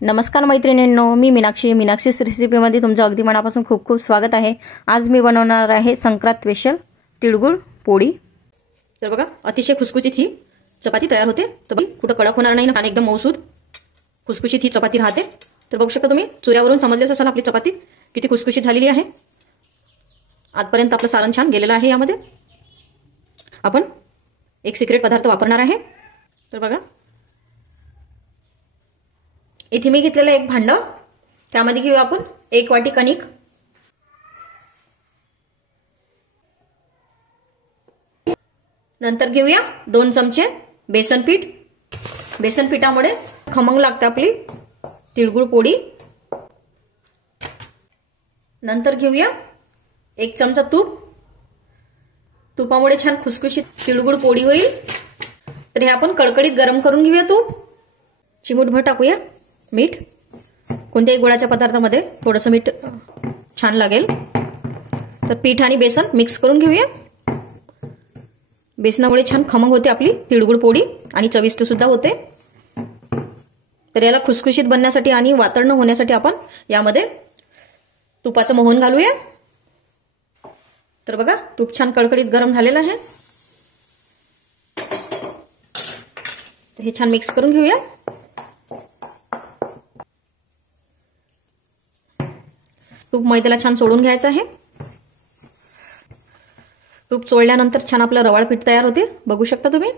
नमस्कार मैत्रिणींनो, मी मीनाक्षीस रेसिपीमध्ये तुमचं अगदी मनापासून खूप खूप स्वागत आहे। आज मी बनवणार आहे संक्रांत स्पेशल तिळगुळ पोळी। तर बघा, अतिशय खुसखुशीत ही चपाती तयार होते। तर कुठं कडक होणार नाही आणि एकदम मऊसूद खुसखुशीत ही चपाती राहते। तर बघू शकता तुम्ही, चुऱ्यावरून समजलेच असेल आपली चपाती किती खुसखुशीत झालेली आहे। आजपर्यंत आपलं सारण छान गेलेलं आहे। यामध्ये आपण एक सिक्रेट पदार्थ वापरणार आहे। तर बघा, इथे मी घेतलेलं एक भांड, त्यामध्ये घेऊ आपण 1 वाटी कणिक, नंतर घेऊया 2 चमचे बेसन पीठ। बेसन पीठामुळे खमंग लागते आपली तिळगुळ पोळी। नंतर घेऊया 1 चमचा तूप। तुपामुळे छान खुसखुशीत तिळगुळ पोळी होईल। तर हे आपण कडकडीत गरम करून घेऊया तूप। चिमूटभर टाकूया मीठ। कोणत्याही गुळाच्या पदार्थामध्ये थोडंसं मीठ छान लागेल। तर पीठ आणि बेसन मिक्स करून घेऊया। बेसनामुळे छान खमंग होते आपली तिळगुळ पोळी आणि चविष्ट सुद्धा होते। तर याला खुसखुशीत बनण्यासाठी आणि वातडण होण्यासाठी आपण यामध्ये तुपाचं मोहन घालूया। तर बघा, तूप छान कडकडीत गरम झालेलं आहे। तर हे छान मिक्स करून घेऊया। तूप मैद्याला छान चोळून घ्यायचं आहे। तूप चोळल्यानंतर छान आपलं रवाळ पीठ तयार होते, बघू शकता तुम्ही।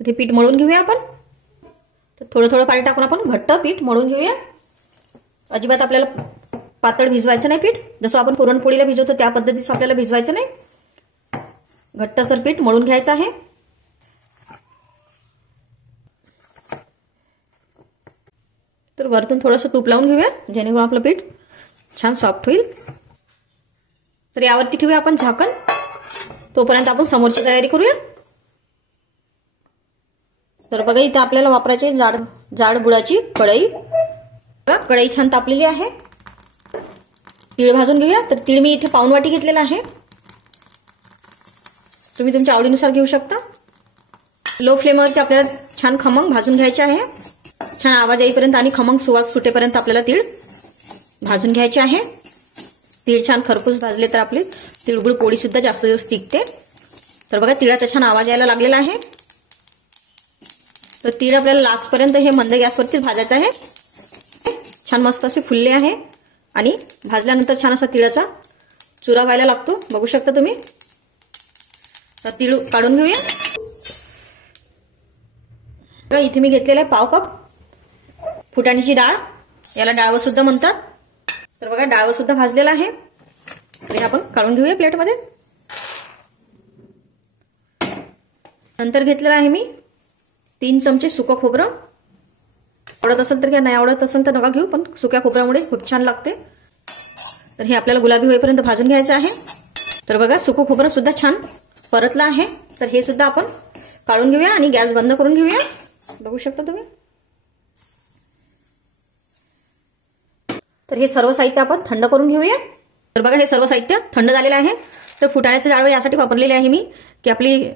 हे पीठ मळून घेऊया आपण। तर थोडं थोडं पाणी टाकून आपण घट्ट पीठ मळून घेऊया। अजिबात आपल्याला पातळ भिजवायचं नाही पीठ, जसं आपण पुरणपोळीला भिजवतो त्या पद्धतीचं आपल्याला भिजवायचं नाही। घट्टसर पीठ मळून घ्यायचं आहे। तर वरतून थोडंसं तूप लावून घेऊया, जेणेकरून आपलं पीठ छान सॉफ्ट होईल। तर यावरती ठेवूया आपण झाकण। तोपर्यंत आपण समोरची तयारी करूया। तर बघा, इथे आपल्याला वापरायची जाड गुळाची कढई। कढई छान तापलेली आहे। तीळ भाजून घेऊया। तर तीळ मी इथे पाऊण वाटी घेतलेला आहे। तुम्ही तुमच्या आवडीनुसार घेऊ शकता। लो फ्लेमवरती आपल्याला छान खमंग भाजून घ्यायचे आहे। छान आवाज येईपर्यंत आणि खमंग सुवास सुटेपर्यंत आपल्याला तीळ भाजून घ्यायचे आहे। तीळ छान खरपूस भाजले तर आपली तिळगुळ पोळी सुद्धा जास्त दिवस टिकते। तर बघा, तिळाचा छान आवाज यायला लागलेला आहे। तर तीळ आपल्याला लास्ट पर्यंत हे मंद गॅसवरती भाजायचं आहे। छान मस्त असे फुलले आहे आणि भाजल्यानंतर छान असा तिळाचा चुरा व्हायला लागतो, बघू शकता तुम्ही। तर तीळ काढून घेऊया। इथे मी घेतलेला आहे पाव कप फुटाण्याची डाळ, याला डाळव सुद्धा म्हणतात। तर बघा, डाळव सुद्धा भाजलेला आहे। तर हे आपण काढून घेऊया प्लेटमध्ये। नंतर घेतलेला आहे मी 3 चमचे सुकं खोबरं। आवडत असेल तर घ्या, नाही आवडत असेल तर नका घेऊ, पण सुक्या खोबऱ्यामुळे खूप छान लागते। तर हे आपल्याला गुलाबी होईपर्यंत भाजून घ्यायचं आहे। तर बघा, सुकं खोबरं सुद्धा छान परतलं आहे। तर हे सुद्धा आपण काढून घेऊया आणि गॅस बंद करून घेऊया, बघू शकता तुम्ही। तर हे सर्व साहित्य आपण थंड करून घेऊया। तर बघा, हे सर्व साहित्य थंड झालेलं आहे। तर फुटाण्याचे जाळव यासाठी वापरलेले आहे मी की आपली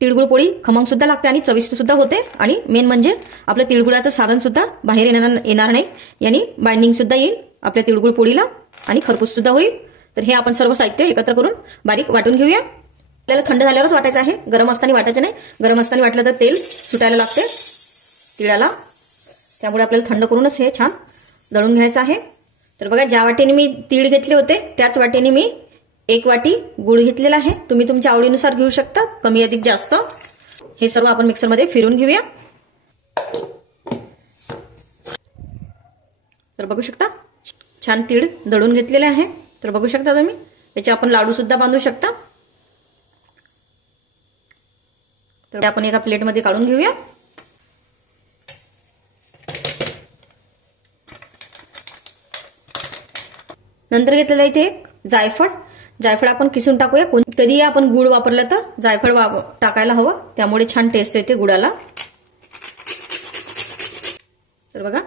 तिळगुळ पोळी खमंग सुद्धा लागते आणि चविष्ट सुद्धा होते। आणि मेन म्हणजे आपलं तिळगुळाचं सारण सुद्धा बाहेर येणार नाही, यानी बाइंडिंग सुद्धा येईल आपल्या तिळगुळ पोळीला आणि खरपूस सुद्धा होईल। तर हे आपण सर्व साहित्य एकत्र करून बारीक वाटून घेऊया। आपल्याला थंड झाल्यावरच वाटायचं आहे, गरम असताना वाटायचं नाही। गरम असताना वाटलं तर तेल सुटायला लागते तिळाला, त्यामुळे आपल्याला थंड करूनच हे छान दळून घ्यायचं आहे। तर बघा, ज्या वाटीने मी तीळ घेतले होते त्याच वाटीने मी 1 वाटी गुळ घेतलेला आहे। तुम्ही तुमच्या आवडीनुसार घेऊ शकता, कमी अधिक जास्त। हे सर्व आपण मिक्सरमध्ये फिरून घेऊया। तर बघू शकता, छान तीळ दळून घेतलेले आहे। तर बघू शकता तुम्ही, त्याचे आपण लाडू सुद्धा बांधू शकता। तर आपण एका प्लेटमध्ये काढून घेऊया। नंतर घेतलेलं इथे एक जायफळ आपण किसून टाकूया। कधीही आपण गुळ वापरला तर जायफळ टाकायला हवं, त्यामुळे छान टेस्ट येते गुळाला। तर बघा,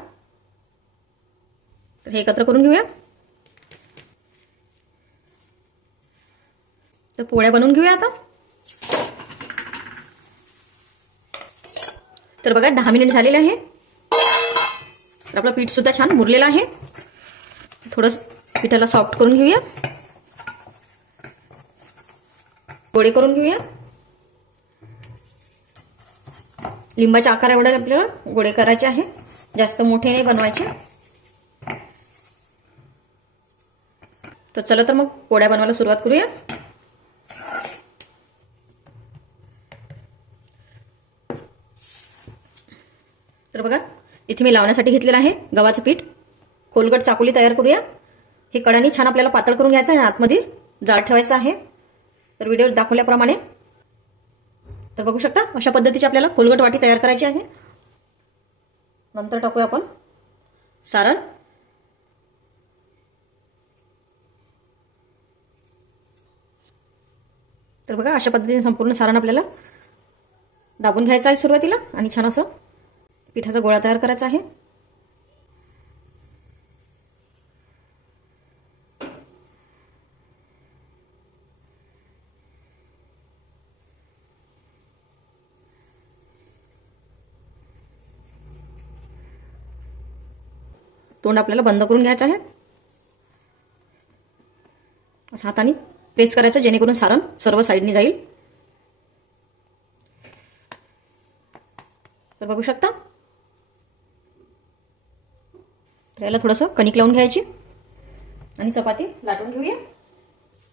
तर हे एकत्र करून घेऊया। तर पोळ्या बनवून घेऊया आता। तर बघा 10 मिनिट झालेले आहे. तर आपलं पीठ सुद्धा छान मुरलेलं आहे. थोडं पिठाला सॉफ्ट करून घेऊया. गोळे करून घेऊया. लिंबाच्या आकार एवढे आपल्याला गोळे करायचे आहे. जास्त मोठे नाही बनवायचे. तर चला तर मग पोळ्या बनवायला सुरुवात करूया. तर बघा इथे मी लावण्यासाठी घेतलेलं आहे गव्हाचं पीठ. खोलगट चाकोली तयार करूया. हे कडानी छान आपल्याला पातळ करून घ्यायचं आहे. आतमध्ये जाड ठेवायचं आहे. तर व्हिडिओ दाखवल्याप्रमाणे. तर बघू शकता अशा पद्धतीची आपल्याला खोलगट वाटी तयार करायची आहे. नंतर टाकूया आपण सारण. तर बघा अशा पद्धतीने संपूर्ण सारण आपल्याला दाबून घ्यायचं आहे सुरुवातीला आणि छान असं पिठाचा गोळा तयार करायचा आहे. तोंड आपल्याला बंद करून घ्यायचं आहे. असं हाताने प्रेस करायचं जेणेकरून सारण सर्व साईडनी जाईल. तर बघू शकता. तर याला थोडंसं कणिक लावून घ्यायची आणि चपाती लाटून घेऊया.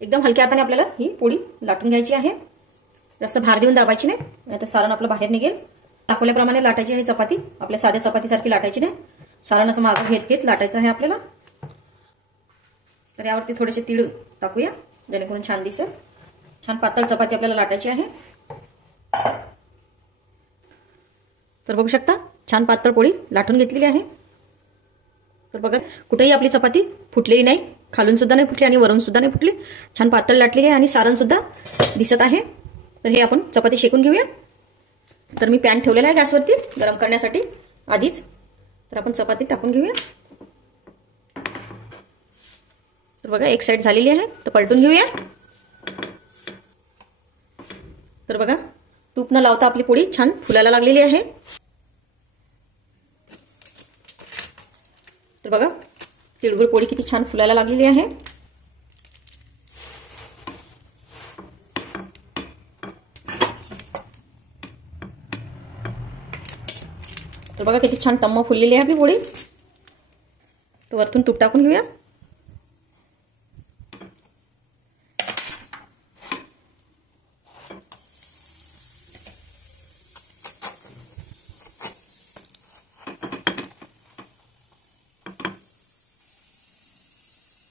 एकदम हलक्या हाताने आपल्याला ही पोळी लाटून घ्यायची आहे. जास्त भार देऊन दाबायची नाही, नाहीतर सारण आपलं बाहेर निघेल. दाखवल्याप्रमाणे लाटायची आहे चपाती. आपल्या साध्या चपातीसारखी लाटायची नाही. सारण असं मागं घेत घेत लाटायचं आहे आपल्याला. तर यावरती थोडेसे तीळ टाकूया जेणेकरून छान दिसेल. छान पातळ चपाती आपल्याला लाटायची आहे. तर बघू शकता छान पातळ पोळी लाटून घेतलेली आहे. तर बघा कुठेही आपली चपाती फुटलेली नाही. खालून सुद्धा नाही फुटली आणि वरून सुद्धा नाही फुटली. छान पातळ लाटलेली आहे आणि सारण सुद्धा दिसत आहे. तर हे आपण चपाती शेकून घेऊया. तर मी पॅन ठेवलेला आहे गॅसवरती गरम करण्यासाठी आधीच. तर आपण चपाती टाकून घेऊया. तर बघा एक साईड झालेली आहे. तर पलटून घेऊया. तर बघा तूप न लावता आपली पोळी छान फुलायला लागलेली आहे. तर बघा तिळगुळ पोळी किती छान फुलायला लागलेली आहे. तर बघा किती छान टम्म फुललेली आहे आपली पोळी. तर वरतून तूप टाकून घेऊया.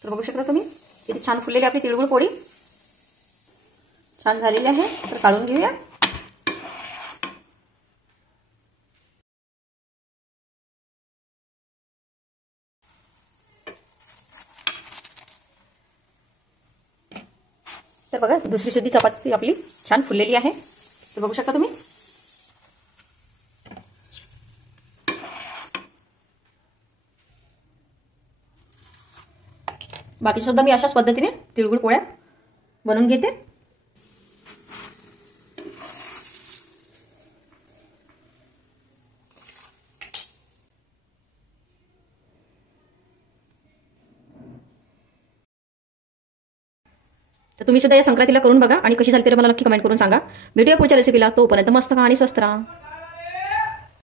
तर बघू शकता तुम्ही किती छान फुललेली आपली तिळगुळ पोळी. छान झालेली आहे. तर काढून घेऊया. तर बघा दुसरी सुद्धा चपाती आपली छान फुललेली आहे. तर बघू शकता तुम्ही. बाकी सुद्धा मी अशाच पद्धतीने तिळगुळ पोळ्या बनवून घेते. तर तुम्ही सुद्धा या संक्रांतीला करून बघा आणि कशी झाली ते मला नक्की कमेंट करून सांगा. भेटूया पुढच्या रेसिपीला. तोपर्यंत मस्त खा आणि स्वस्त राहा.